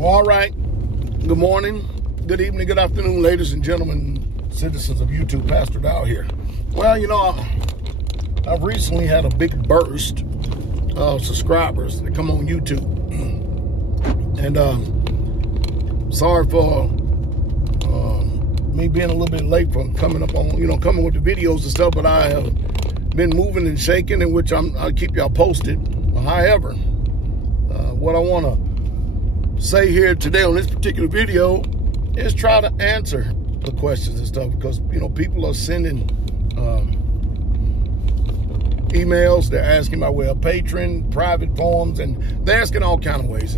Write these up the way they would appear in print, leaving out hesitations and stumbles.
All right. Good morning, good evening, good afternoon, ladies and gentlemen, citizens of YouTube. Pastor Dowell here. Well, I've recently had a big burst of subscribers that come on YouTube. And sorry for me being a little bit late for coming up on, coming with the videos and stuff, but I have been moving and shaking, in which I'll keep y'all posted. However, what I want to say here today on this particular video is try to answer the questions and stuff, because people are sending emails, they're asking by way of Patreon, private forms, and they're asking all kind of ways.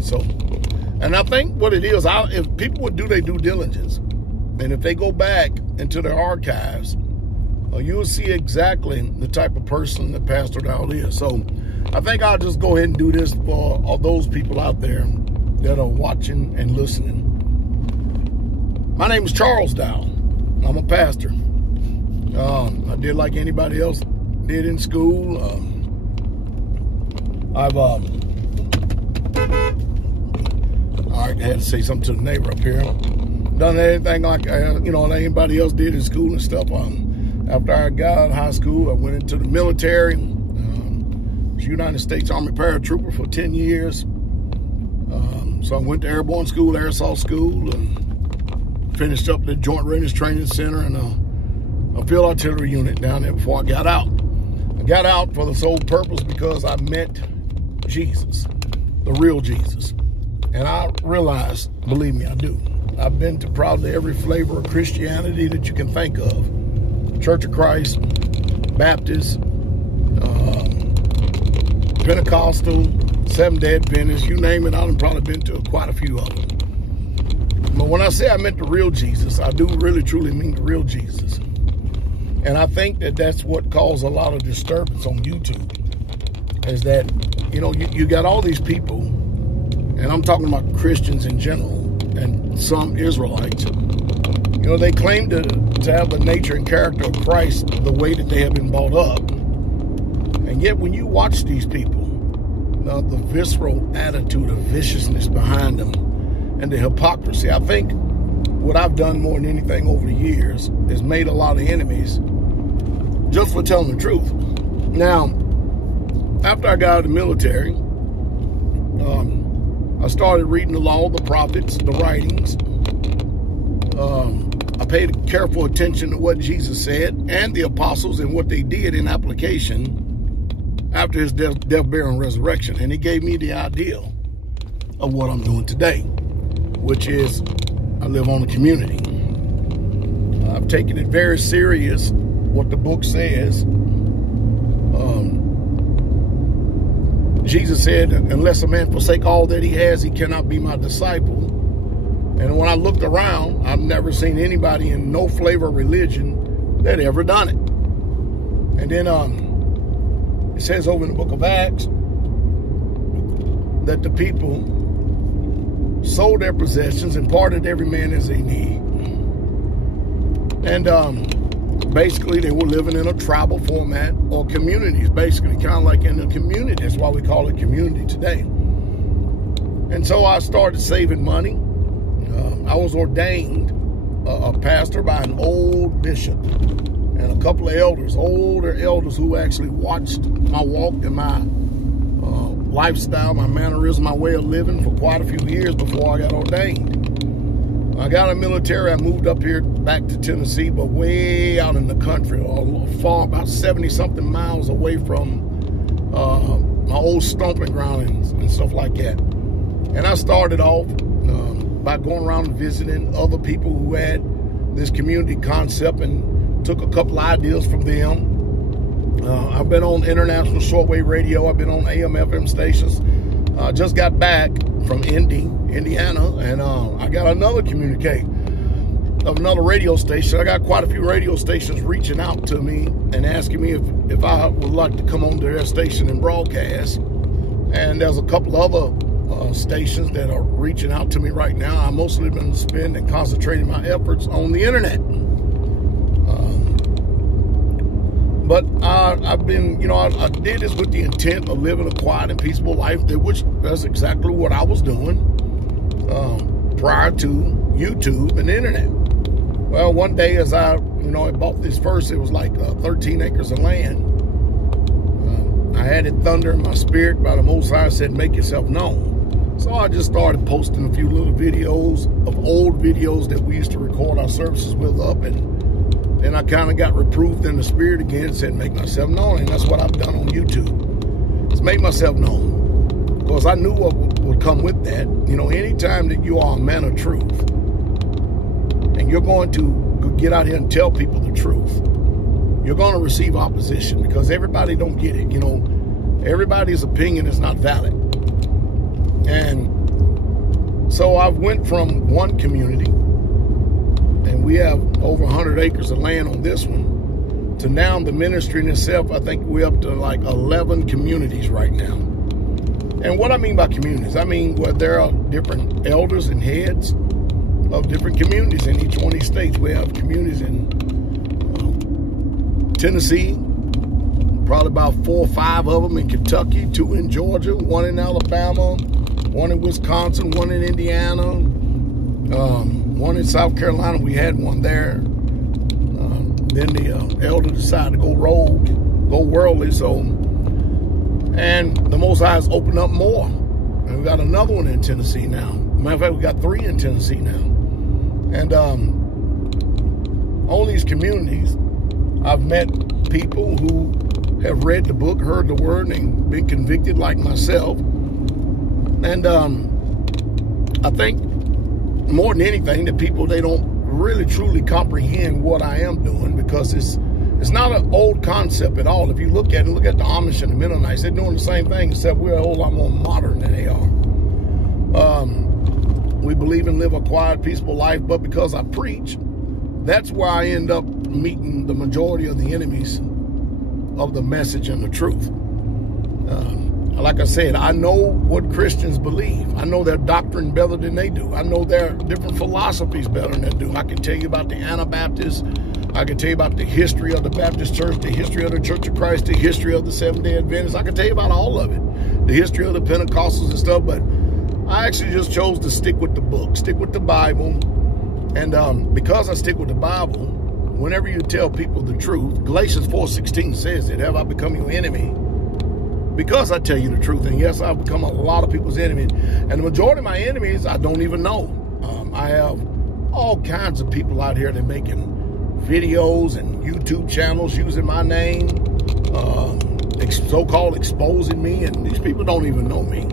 And I think what it is, if people would do their due diligence, and if they go back into their archives, you'll see exactly the type of person that Pastor Dowell is. So I think I'll just go ahead and do this for all those people out there that are watching and listening. My name is Charles Dowell. I'm a pastor. I did like anybody else did in school. I had to say something to the neighbor up here. Done anything like anybody else did in school and stuff. After I got out of high school, I went into the military. United States Army paratrooper for 10 years. So I went to airborne school, air assault school, and finished up the Joint Readiness Training Center and a field artillery unit down there before I got out. I got out for the sole purpose because I met Jesus, the real Jesus. And I realized, believe me, I do. I've been to probably every flavor of Christianity that you can think of. Church of Christ, Baptist, Pentecostal, Seventh-day Adventist, you name it, I've probably been to quite a few of them. But when I say I meant the real Jesus, I do really truly mean the real Jesus. And I think that that's what caused a lot of disturbance on YouTube, is that, you got all these people, and I'm talking about Christians in general, and some Israelites, they claim to have the nature and character of Christ the way that they have been brought up. And yet when you watch these people, the visceral attitude of viciousness behind them and the hypocrisy, I think what I've done more than anything over the years is made a lot of enemies just for telling the truth. Now, after I got out of the military, I started reading the law, the prophets, the writings. I paid careful attention to what Jesus said and the apostles and what they did in application after his death, burial, and resurrection. And he gave me the idea of what I'm doing today, which is I live on the community. I've taken it very serious, what the book says. Jesus said, unless a man forsake all that he has, he cannot be my disciple. And when I looked around, I've never seen anybody in no flavor of religion that ever done it. And then it says over in the book of Acts that the people sold their possessions and parted every man as they need. And basically they were living in a tribal format, or communities, basically, kind of like in a community. That's why we call it community today. And so I started saving money. I was ordained a pastor by an old bishop and a couple of elders, older elders, who actually watched my walk and my lifestyle, my mannerism, my way of living for quite a few years before I got ordained. I got in the military. I moved up here back to Tennessee, but way out in the country, far, about 70-something miles away from my old stomping ground and stuff like that. And I started off by going around and visiting other people who had this community concept and took a couple ideas from them. I've been on international shortwave radio. I've been on AM, FM stations. I just got back from Indiana, and I got another communique of another radio station. I got quite a few radio stations reaching out to me and asking me if I would like to come on to their station and broadcast. And there's a couple other stations that are reaching out to me right now. I mostly been spending concentrating my efforts on the internet. But I've been, I did this with the intent of living a quiet and peaceful life, which that's exactly what I was doing. prior to YouTube and the internet. Well, one day as I bought this first, it was like 13 acres of land. I had it thunder in my spirit by the Most High, said, make yourself known. So I just started posting a few little videos of old videos that we used to record our services with up, and then I kind of got reproved in the spirit again and said, make myself known. And that's what I've done on YouTube. It's make myself known. Because I knew what would come with that. Anytime that you are a man of truth, and you're going to get out here and tell people the truth, you're going to receive opposition because everybody don't get it. Everybody's opinion is not valid. And so I went from one community, and we have over 100 acres of land on this one, to now the ministry in itself, I think we're up to like 11 communities right now. And what I mean by communities, I mean where there are different elders and heads of different communities in each one of these states. We have communities in Tennessee, probably about 4 or 5 of them in Kentucky, 2 in Georgia, 1 in Alabama, 1 in Wisconsin, 1 in Indiana, 1 in South Carolina. We had one there. Then the elder decided to go rogue, go worldly. And the Most High has opened up more. And we got another one in Tennessee now. Matter of fact, we got 3 in Tennessee now. And on these communities, I've met people who have read the book, heard the word, and been convicted like myself. And I think more than anything, the people, they don't really truly comprehend what I am doing, because it's not an old concept at all. If you look at it, look at the Amish and the Mennonites, they're doing the same thing, except we're a whole lot more modern than they are. We believe and live a quiet, peaceful life, but because I preach, that's where I end up meeting the majority of the enemies of the message and the truth. Like I said, I know what Christians believe. I know their doctrine better than they do. I know their different philosophies better than they do. I can tell you about the Anabaptists. I can tell you about the history of the Baptist Church, the history of the Church of Christ, the history of the Seventh-day Adventists. I can tell you about all of it. The history of the Pentecostals and stuff, but I actually just chose to stick with the book, stick with the Bible. And because I stick with the Bible, whenever you tell people the truth, Galatians 4:16 says it, have I become your enemy? Because I tell you the truth. And yes, I've become a lot of people's enemy. And the majority of my enemies, I don't even know. I have all kinds of people out here that are making videos and YouTube channels using my name, so-called exposing me, and these people don't even know me.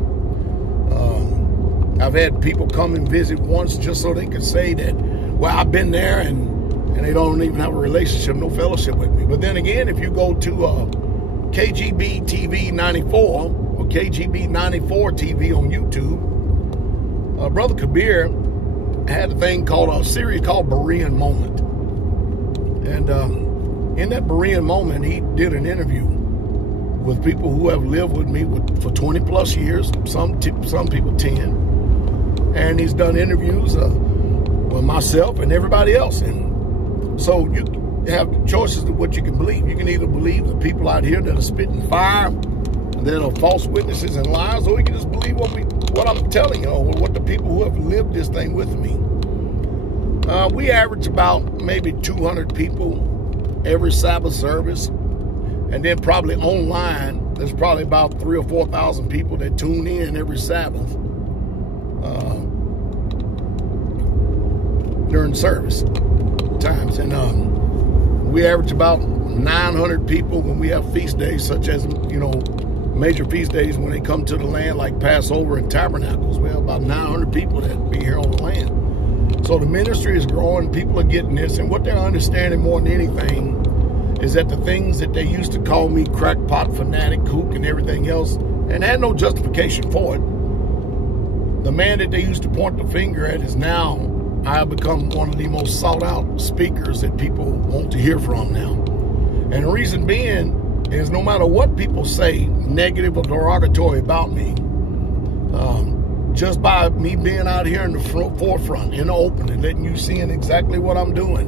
I've had people come and visit once just so they could say that, well, I've been there, and they don't even have a relationship, no fellowship with me. But then again, if you go to KGB TV 94 or KGB 94 TV on YouTube, Brother Kabir had a thing called a series called Berean Moment. And in that Berean Moment, he did an interview with people who have lived with me for 20 plus years, some people 10. And he's done interviews with myself and everybody else. And so you have choices of what you can believe. You can either believe the people out here that are spitting fire, that are false witnesses and liars, or you can just believe what I'm telling you, or what the people who have lived this thing with me. We average about maybe 200 people every Sabbath service. And then probably online, there's probably about 3,000 or 4,000 people that tune in every Sabbath during service times. And we average about 900 people when we have feast days, such as, major feast days when they come to the land, like Passover and Tabernacles. We have about 900 people that be here on the land. So the ministry is growing. People are getting this. And what they're understanding more than anything is that the things that they used to call me crackpot, fanatic, kook, and everything else, and had no justification for it, the man that they used to point the finger at is now, I have become one of the most sought out speakers that people want to hear from now. And the reason being is no matter what people say, negative or derogatory about me, just by me being out here in the forefront, in the open, and letting you see exactly what I'm doing,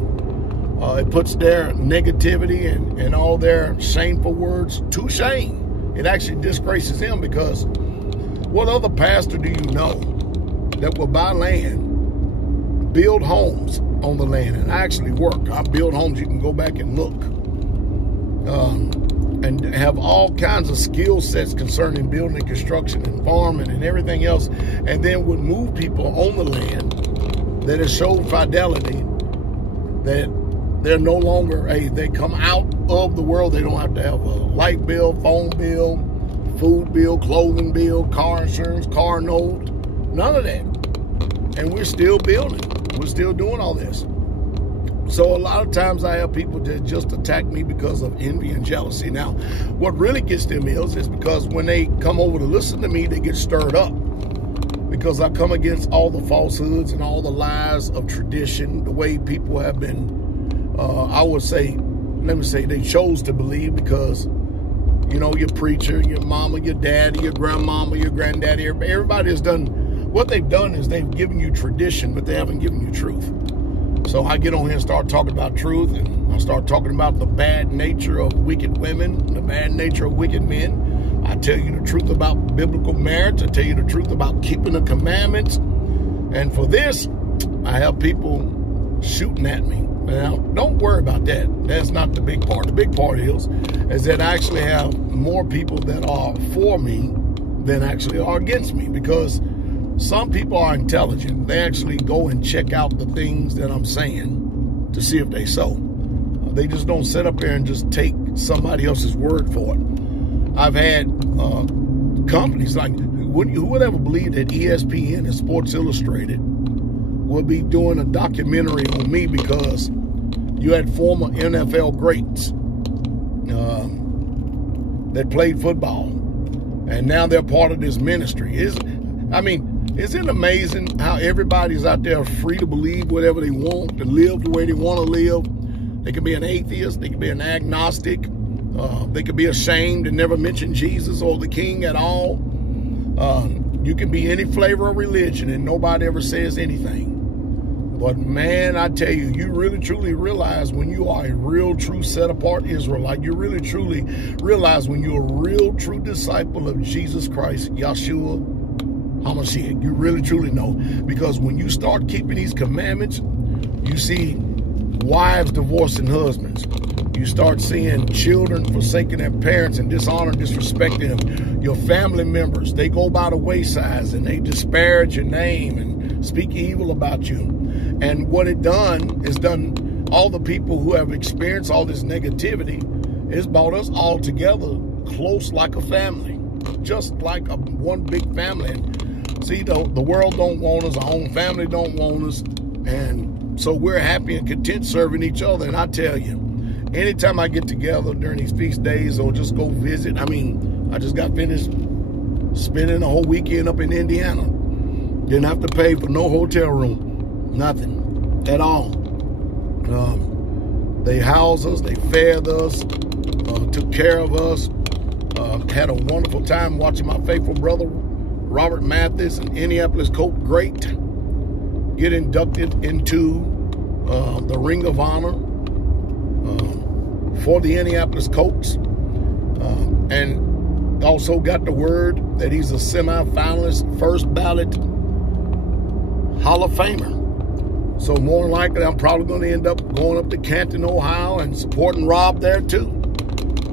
it puts their negativity and all their shameful words to shame. It actually disgraces them, because what other pastor do you know that will buy land, build homes on the land, and actually work. I build homes. You can go back and look. And have all kinds of skill sets concerning building and construction and farming and everything else, and then would move people on the land that has showed fidelity, that they're no longer, they come out of the world. They don't have to have a light bill, phone bill, food bill, clothing bill, car insurance, car note, none of that. And we're still building. We're still doing all this. So a lot of times I have people that just attack me because of envy and jealousy. Now, what really gets them is because when they come over to listen to me, they get stirred up. Because I come against all the falsehoods and all the lies of tradition, the way people have been, I would say, they chose to believe because, you know, your preacher, your mama, your daddy, your grandmama, your granddaddy, everybody has done, what they've done is they've given you tradition, but they haven't given you truth. So I get on here and start talking about truth, and I start talking about the bad nature of wicked women, the bad nature of wicked men. I tell you the truth about biblical marriage. I tell you the truth about keeping the commandments. And for this, I have people shooting at me. Now, don't worry about that. That's not the big part. The big part is that I actually have more people that are for me than actually are against me, because some people are intelligent. They actually go and check out the things that I'm saying to see if they so. They just don't sit up there and just take somebody else's word for it. I've had companies like, who would ever believe that ESPN and Sports Illustrated would be doing a documentary on me because you had former NFL greats that played football, and now they're part of this ministry. Isn't it amazing how everybody's out there free to believe whatever they want, to live the way they want to live? They can be an atheist, they can be an agnostic, they could be ashamed and never mention Jesus or the King at all. You can be any flavor of religion and nobody ever says anything. But man, I tell you, you really truly realize when you are a real true set apart Israelite, you really truly realize when you're a real true disciple of Jesus Christ, Yahshua HaMashiach. You really truly know, because when you start keeping these commandments, you see wives divorcing husbands. You start seeing children forsaking their parents and dishonoring, disrespecting them. Your family members, they go by the wayside and they disparage your name and speak evil about you. And what it done is done, all the people who have experienced all this negativity, it's brought us all together close like a family, just like one big family. And see, the world don't want us, our own family don't want us, and so we're happy and content serving each other. And I tell you, anytime I get together during these feast days or just go visit, I just got finished spending a whole weekend up in Indiana. Didn't have to pay for no hotel room, nothing at all. They housed us, they fed us, took care of us, had a wonderful time watching my faithful brother Robert Mathis and Indianapolis Colt Great get inducted into the Ring of Honor for the Indianapolis Colts, and also got the word that he's a semi-finalist, first ballot Hall of Famer. So more than likely, I'm probably going to end up going up to Canton, Ohio, and supporting Rob there too.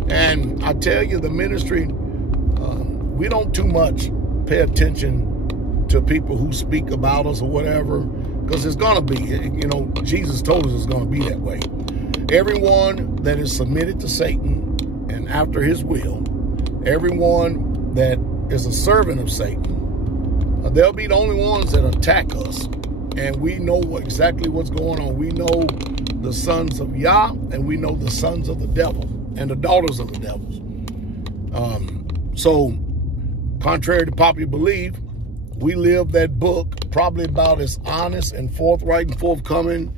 And I tell you, the ministry, we don't too much pay attention to people who speak about us or whatever, because it's going to be, Jesus told us it's going to be that way. Everyone that is submitted to Satan and after his will, everyone that is a servant of Satan, they'll be the only ones that attack us. And we know exactly what's going on. We know the sons of Yah, and we know the sons of the devil and the daughters of the devils. So, contrary to popular belief, we live that book probably about as honest and forthright and forthcoming,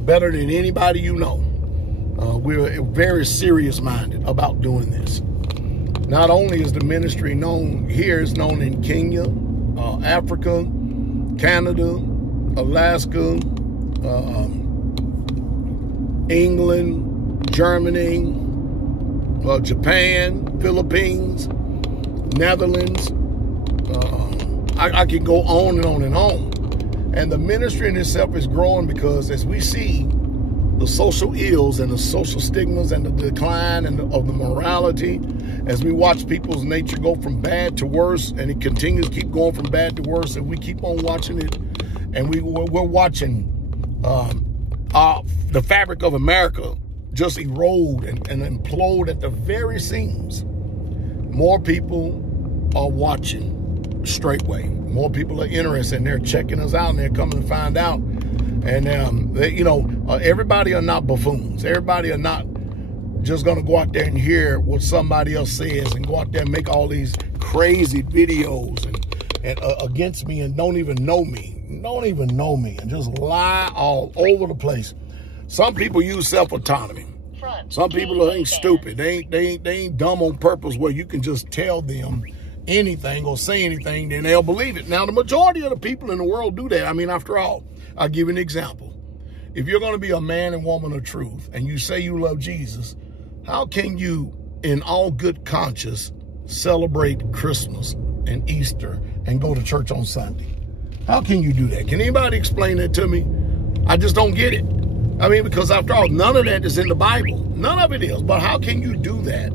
better than anybody you know. We're very serious-minded about doing this. Not only is the ministry known here, it's known in Kenya, Africa, Canada, Alaska, England, Germany, Japan, Philippines, Netherlands, I can go on and on and on. And the ministry in itself is growing because as we see the social ills and the social stigmas and the decline of the morality, as we watch people's nature go from bad to worse, and it continues to keep going from bad to worse, and we keep on watching it, and we're watching the fabric of America just erode and implode at the very seams. More people are watching Straitway. More people are interested, and they're checking us out, and they're coming to find out. And everybody are not buffoons. Everybody are not just going to go out there and hear what somebody else says and go out there and make all these crazy videos and against me and don't even know me, and just lie all over the place. Some people use self-autonomy. Some people ain't stupid. They ain't dumb on purpose where you can just tell them anything or say anything, then they'll believe it. Now, the majority of the people in the world do that. I mean, after all, I'll give you an example. If you're going to be a man and woman of truth and you say you love Jesus, how can you, in all good conscience, celebrate Christmas and Easter and go to church on Sunday? How can you do that? Can anybody explain that to me? I just don't get it. I mean, because after all, none of that is in the Bible. None of it is. But how can you do that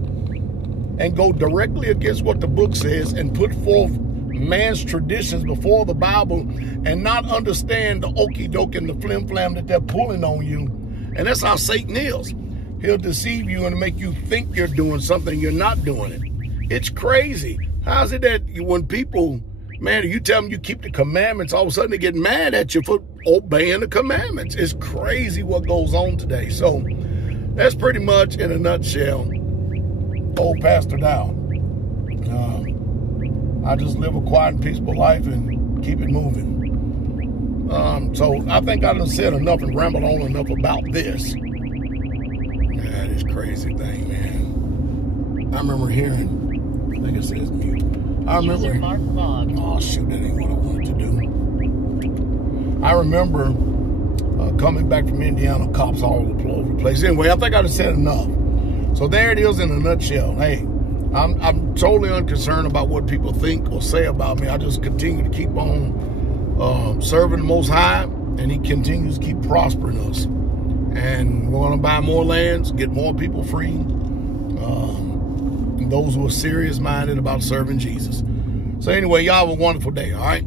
and go directly against what the book says and put forth man's traditions before the Bible and not understand the okie doke and the flim flam that they're pulling on you? And that's how Satan is. He'll deceive you and make you think you're doing something, you're not doing it. It's crazy. How's it that when people, man, you tell them you keep the commandments, all of a sudden they get mad at you for obeying the commandments? It's crazy what goes on today. So that's pretty much in a nutshell old Pastor Dowell. I just live a quiet and peaceful life and keep it moving. So I think I done said enough and rambled on enough about this. Yeah, this crazy thing, man. I remember hearing, I think it says mute. I remember, oh shoot, that ain't what I wanted to do. I remember coming back from Indiana, cops all over the place. Anyway, I think I done said enough. So there it is in a nutshell. Hey, I'm totally unconcerned about what people think or say about me. I just continue to keep on serving the Most High, and He continues to keep prospering us. And we're going to buy more lands, get more people free, and those who are serious-minded about serving Jesus. So anyway, y'all have a wonderful day, all right?